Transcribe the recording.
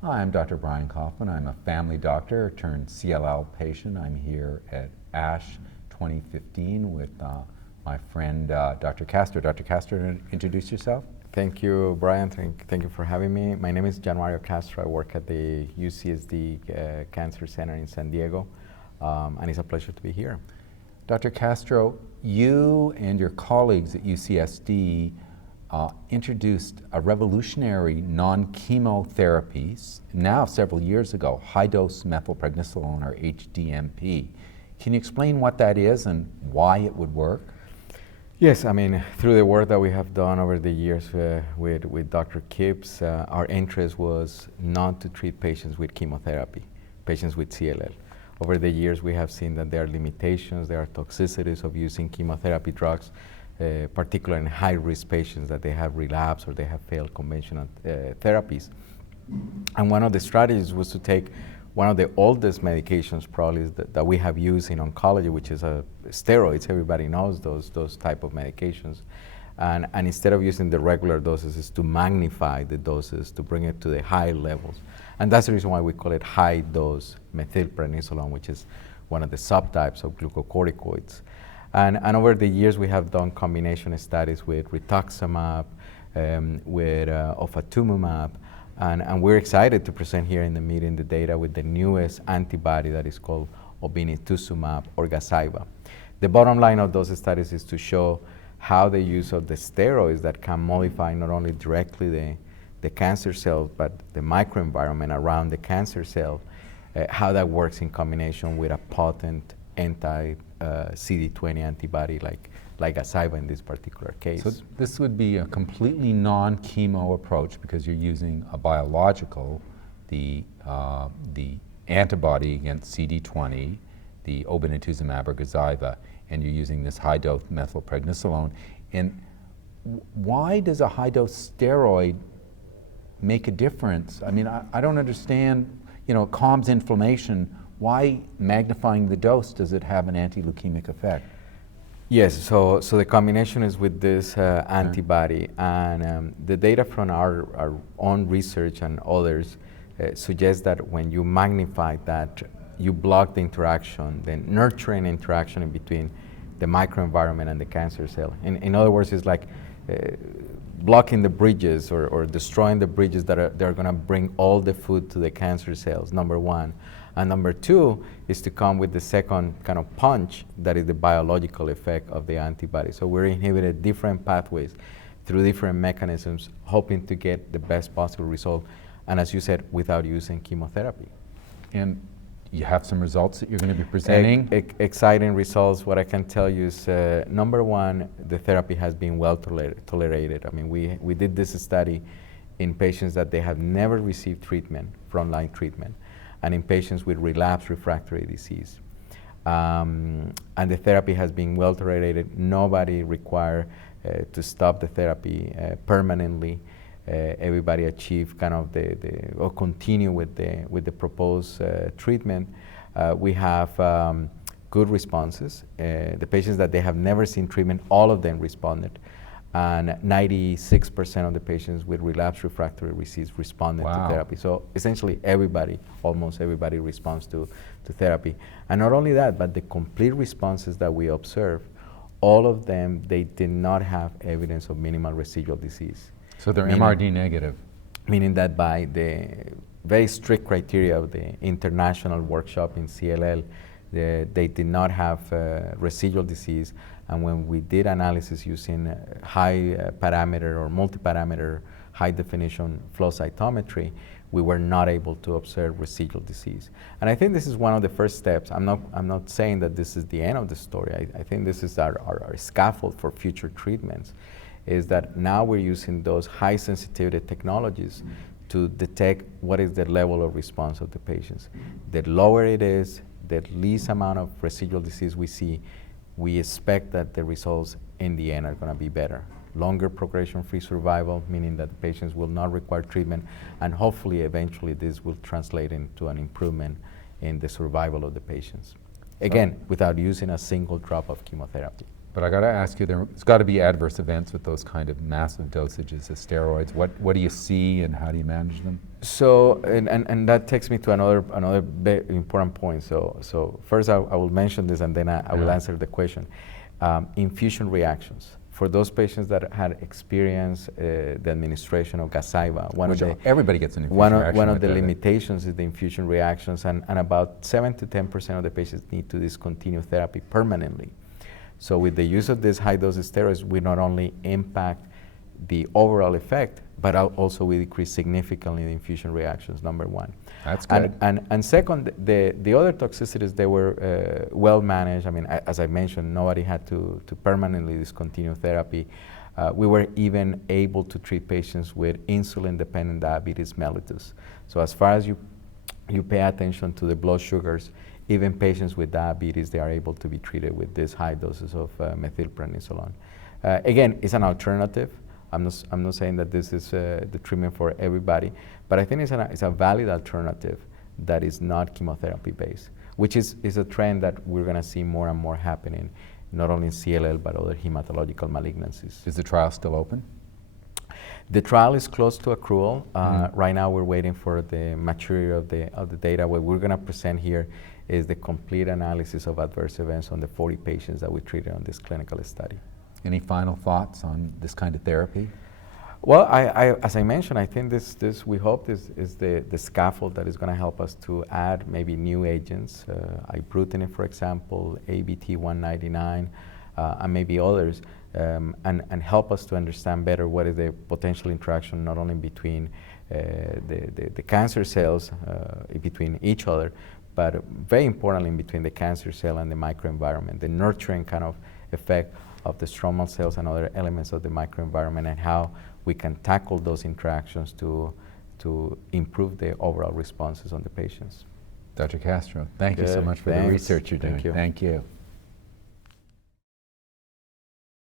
Hi, I'm Dr. Brian Kaufman. I'm a family doctor turned CLL patient. I'm here at ASH 2015 with my friend Dr. Castro. Dr. Castro, introduce yourself. Thank you, Brian. Thank you for having me. My name is Januario Castro. I work at the UCSD Cancer Center in San Diego, and it's a pleasure to be here. Dr. Castro, you and your colleagues at UCSD introduced a revolutionary non-chemotherapy now several years ago, high-dose methylprednisolone, or HDMP. Can you explain what that is and why it would work? Yes, I mean, through the work that we have done over the years with Dr. Kipps, our interest was not to treat patients with chemotherapy, patients with CLL. Over the years, we have seen that there are limitations, there are toxicities of using chemotherapy drugs, particularly in high-risk patients that they have relapsed or they have failed conventional therapies. And one of the strategies was to take one of the oldest medications probably that we have used in oncology, which is steroids. Everybody knows those type of medications. And instead of using the regular doses, is to magnify the doses to bring it to the high levels. And that's the reason why we call it high-dose methylprednisolone, which is one of the subtypes of glucocorticoids. And over the years, we have done combination studies with rituximab, with ofatumumab, and we're excited to present here in the meeting the data with the newest antibody that is called obinutuzumab or Gazyva. The bottom line of those studies is to show how the use of the steroids that can modify not only directly the cancer cells, but the microenvironment around the cancer cell, how that works in combination with a potent anti-CD20 antibody like Gazyva in this particular case. So this would be a completely non-chemo approach because you're using a biological, the antibody against CD20, the obinutuzumab or Gazyva, and you're using this high-dose methylprednisolone. And why does a high-dose steroid make a difference? I mean, I don't understand, you know, it calms inflammation. Why magnifying the dose does it have an anti-leukemic effect? Yes, so the combination is with this antibody, and the data from our own research and others suggests that when you magnify that, you block the interaction, the nurturing interaction in between the microenvironment and the cancer cell. In other words, it's like blocking the bridges or destroying the bridges that are going to bring all the food to the cancer cells, number one. And number two is to come with the second kind of punch, that is the biological effect of the antibody. So we're inhibiting different pathways through different mechanisms, hoping to get the best possible result, and as you said, without using chemotherapy. And you have some results that you're going to be presenting? Exciting results. What I can tell you is, number one, the therapy has been well tolerated. I mean, we did this study in patients that they have never received treatment, frontline treatment, and in patients with relapsed refractory disease. And the therapy has been well tolerated. Nobody required to stop the therapy permanently. Everybody achieved kind of or continue with the proposed treatment. We have good responses. The patients that they have never seen treatment, all of them responded. And 96% of the patients with relapsed refractory disease responded to therapy. So essentially everybody, almost everybody responds to therapy. And not only that, but the complete responses that we observed, all of them, they did not have evidence of minimal residual disease. So they're MRD negative. Meaning that by the very strict criteria of the international workshop in CLL, they did not have residual disease. And when we did analysis using high parameter or multi-parameter high definition flow cytometry, we were not able to observe residual disease. And I think this is one of the first steps. I'm not saying that this is the end of the story. I think this is our scaffold for future treatments, is that now we're using those high sensitivity technologies to detect what is the level of response of the patients. The lower it is, the least amount of residual disease we see, we expect that the results in the end are going to be better. Longer progression-free survival, meaning that the patients will not require treatment, and hopefully eventually this will translate into an improvement in the survival of the patients. Again, without using a single drop of chemotherapy. But I got to ask you, there's got to be adverse events with those kind of massive dosages of steroids. What do you see and how do you manage them? So, and that takes me to another very important point. So first I will mention this and then I will answer the question. Infusion reactions. For those patients that had experienced the administration of Gazyva, everybody gets an infusion reaction. One of the limitations is the infusion reactions, and about 7 to 10% of the patients need to discontinue therapy permanently. So with the use of these high-dose steroids, we not only impact the overall effect, but also we decrease significantly the infusion reactions, number one. That's good. And second, the other toxicities, they were well managed. I mean, as I mentioned, nobody had to permanently discontinue therapy. We were even able to treat patients with insulin-dependent diabetes mellitus. So as far as you pay attention to the blood sugars, even patients with diabetes, they are able to be treated with these high doses of methylprednisolone. Again, it's an alternative. I'm not saying that this is the treatment for everybody, but I think it's a valid alternative that is not chemotherapy based, which is a trend that we're going to see more and more happening, not only in CLL but other hematological malignancies. Is the trial still open? The trial is close to accrual. Right now we're waiting for the maturity of the data. What we're going to present here is the complete analysis of adverse events on the 40 patients that we treated on this clinical study. Any final thoughts on this kind of therapy? Well, as I mentioned, I think this we hope this is the scaffold that is going to help us to add maybe new agents, ibrutinib, for example, ABT-199, and maybe others, and help us to understand better what is the potential interaction not only between the cancer cells, between each other, but very importantly between the cancer cell and the microenvironment, the nurturing kind of effect of the stromal cells and other elements of the microenvironment, and how we can tackle those interactions to improve the overall responses on the patients. Dr. Castro, thank you so much for the research you're doing. Thank you. Thank you.